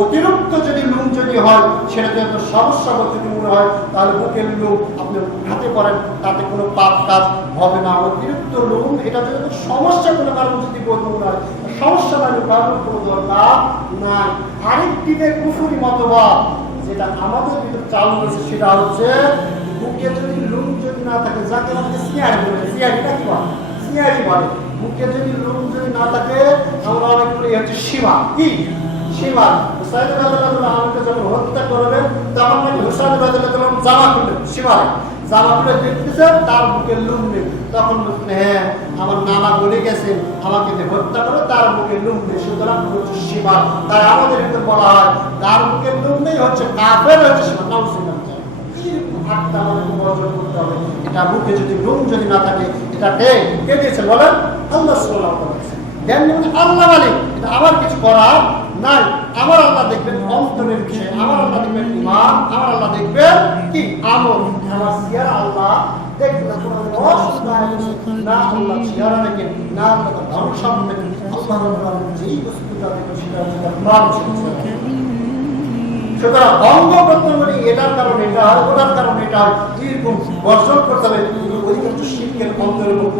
অতিরিক্ত যদি লোম যদি হয় সেটা যদি সমস্যা যদি মনে হয় তাহলে বুকের লোম আপনি হাতে করেন, তাতে কোনো পাপ কাজ হবে না। অতিরিক্ত লোম এটা যদি সমস্যা কোনো কারণ যদি মনে হয় সমস্যা মানে কারণ কোনো দরকার নাই। আরেকটিতে কুফরি মতবাদ যেটা আমাদের ভিতরে চালু হয়েছে সেটা হচ্ছে বুকে যদি লোম যদি না থাকে, যাকে আমাদের সিয়ারি বলে, সিয়ারিটা কি বলে, সিয়ারি বলে, বুকে যদি লোম যদি না থাকে আমরা অনেক করে হচ্ছে সীমা কি সীমা। হুসাইন রাদিয়াল্লাহু আনহুকে যখন হত্যা করবেন তখন নাকি হুসাইন রাদিয়াল্লাহু আনহু জামা খুললেন, সীমায় জামা খুলে দেখতেছেন তার বুকের লোম নেই। তখন বলছেন হ্যাঁ আমার নানা বলে গেছেন আমাকে যে হত্যা করে তার বুকের লোম নেই, সুতরাং হচ্ছে সীমা। তাই আমাদের ভিতরে বলা হয় তার বুকের লোম নেই হচ্ছে কাফের, হচ্ছে সীমা। নাউজুবিল্লাহ, হাতটা আমাদের বর্জন করতে হবে। এটা বুকে যদি লোম যদি না থাকে এটা কে দিয়েছে বলেন? আল্লাহ সুবহানাহু ওয়া তাআলা। জ্ঞান মানে আল্লাহ মালিক, এটা আমার কিছু করার নাই। আমার আল্লাহ দেখবেন অন্তরের বিষয়, আমার আল্লাহ দেখবেন ঈমান, আমার আল্লাহ দেখবেন কি আমল। আমার চেহারা আল্লাহ দেখবেন না, কোনো অসুবিধা না আল্লাহ চেহারা দেখেন না আল্লাহ ধর্ম সামনে দেখেন। আল্লাহ রাব্বুল আলামিন যেই বস্তুটা দেখেন সেটা হচ্ছে আপনার। সুতরাং অঙ্গ প্রত্যঙ্গটি এটার কারণে এটা হয়, ওটার কারণে এটা হয়, এরকম বর্জন করতে হবে। অধিকাংশ শিরকের অন্তর্ভুক্ত